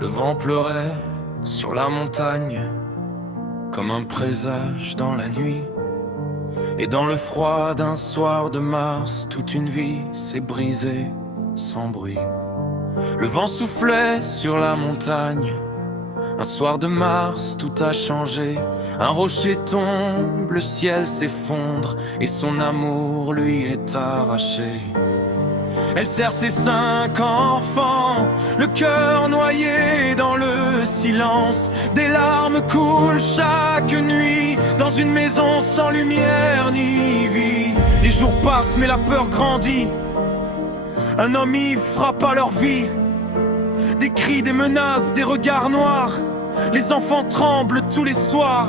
Le vent pleurait sur la montagne, comme un présage dans la nuit. Et dans le froid d'un soir de mars, toute une vie s'est brisée sans bruit. Le vent soufflait sur la montagne. Un soir de mars, tout a changé. Un rocher tombe, le ciel s'effondre, et son amour lui est arraché. Elle serre ses 5 enfants, le cœur noyé dans le silence. Des larmes coulent chaque nuit, dans une maison sans lumière ni vie. Les jours passent mais la peur grandit. Un homme ivre frappe à leur vie. Des cris, des menaces, des regards noirs. Les enfants tremblent tous les soirs.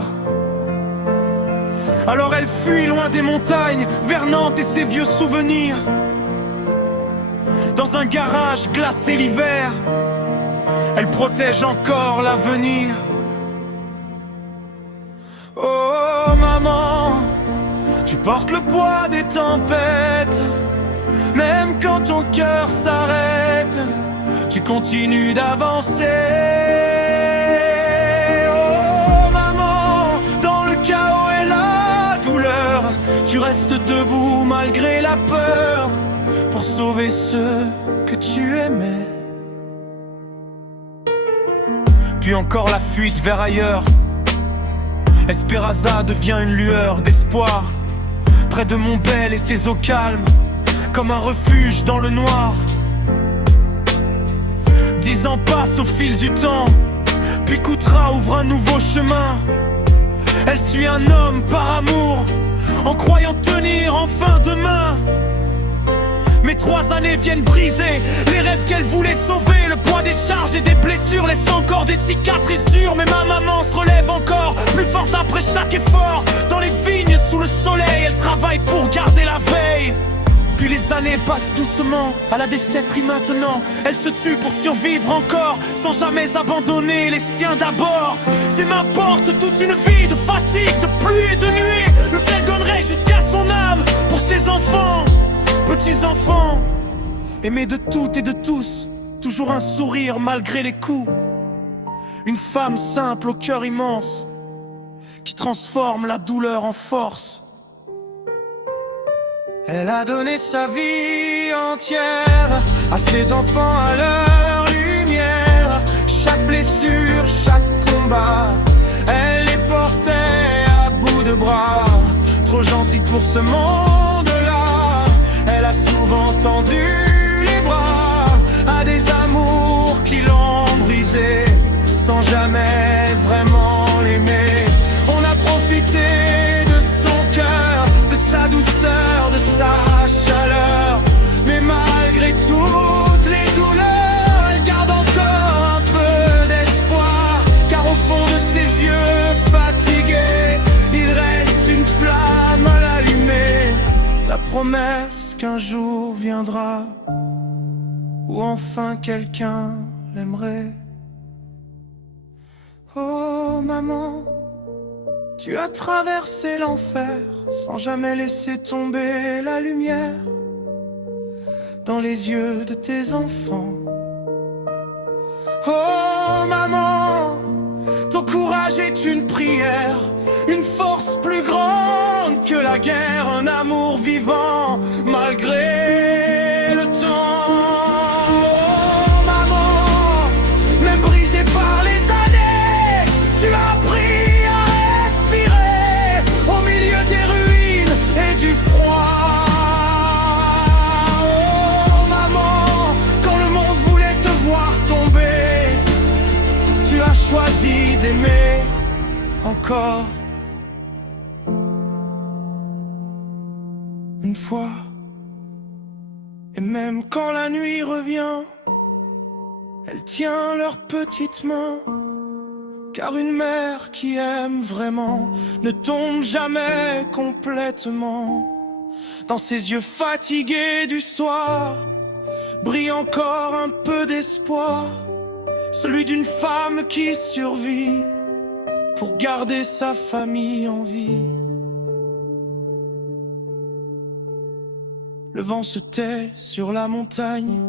Alors elle fuit loin des montagnes, vers Nantes et ses vieux souvenirs. Dans un garage glacé l'hiver, elle protège encore l'avenir. Oh maman, tu portes le poids des tempêtes. Même quand ton cœur s'arrête, tu continues d'avancer. Oh maman, dans le chaos et la douleur, tu restes debout malgré la peur, pour sauver ceux que tu aimais. Puis encore la fuite vers ailleurs. Esperanza devient une lueur d'espoir, près de Montbel et ses eaux calmes, comme un refuge dans le noir. 10 ans passent au fil du temps, puis Coutra ouvre un nouveau chemin. Elle suit un homme par amour, en croyant tenir enfin demain. Mais 3 années viennent briser les rêves qu'elle voulait sauver. Le poids des charges et des blessures laisse encore des cicatrissures. Mais ma maman se relève encore, plus forte après chaque effort. Dans les vignes sous le soleil, elle travaille pour garder la veille. Puis les années passent doucement, à la déchetterie maintenant. Elle se tue pour survivre encore, sans jamais abandonner les siens d'abord. C'est m'importe toute une vie de fatigue, de pluie et de nuit. Le ciel donnerait jusqu'à son âme pour ses enfants, petits-enfants, aimés de toutes et de tous. Toujours un sourire malgré les coups. Une femme simple au cœur immense, qui transforme la douleur en force. Elle a donné sa vie entière à ses enfants, à leur lumière. Chaque blessure, chaque combat, elle les portait à bout de bras. Trop gentille pour ce monde-là, elle a souvent tendu les bras à des amours qui l'ont brisé, sans jamais vraiment l'aimer. On a profité de son cœur, de sa douceur, de sa chaleur. Mais malgré toutes les douleurs, elle garde encore un peu d'espoir. Car au fond de ses yeux fatigués, il reste une flamme à l'allumer. La promesse qu'un jour viendra où enfin quelqu'un l'aimerait. Oh maman, tu as traversé l'enfer sans jamais laisser tomber la lumière dans les yeux de tes enfants. Oh maman, ton courage est une prière, une force plus grande que la guerre, un amour vivant malgré le temps. Oh maman, même brisé par les années, tu as appris à respirer au milieu des ruines et du froid. Oh maman, quand le monde voulait te voir tomber, tu as choisi d'aimer encore. Une fois, et même quand la nuit revient, elle tient leurs petites mains. Car une mère qui aime vraiment ne tombe jamais complètement. Dans ses yeux fatigués du soir brille encore un peu d'espoir, celui d'une femme qui survit pour garder sa famille en vie. Le vent se tait sur la montagne,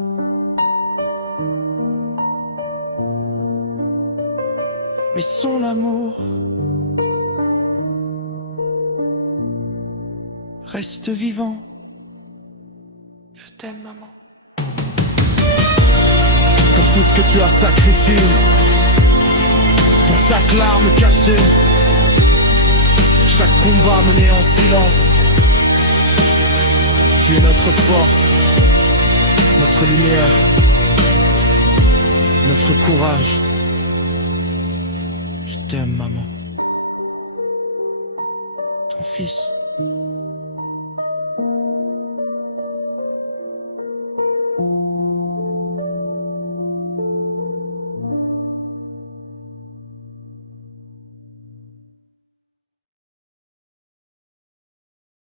mais son amour reste vivant. Je t'aime, maman. Pour tout ce que tu as sacrifié, pour chaque larme cachée, chaque combat mené en silence. Tu es notre force, notre lumière, notre courage. Je t'aime, maman. Ton fils.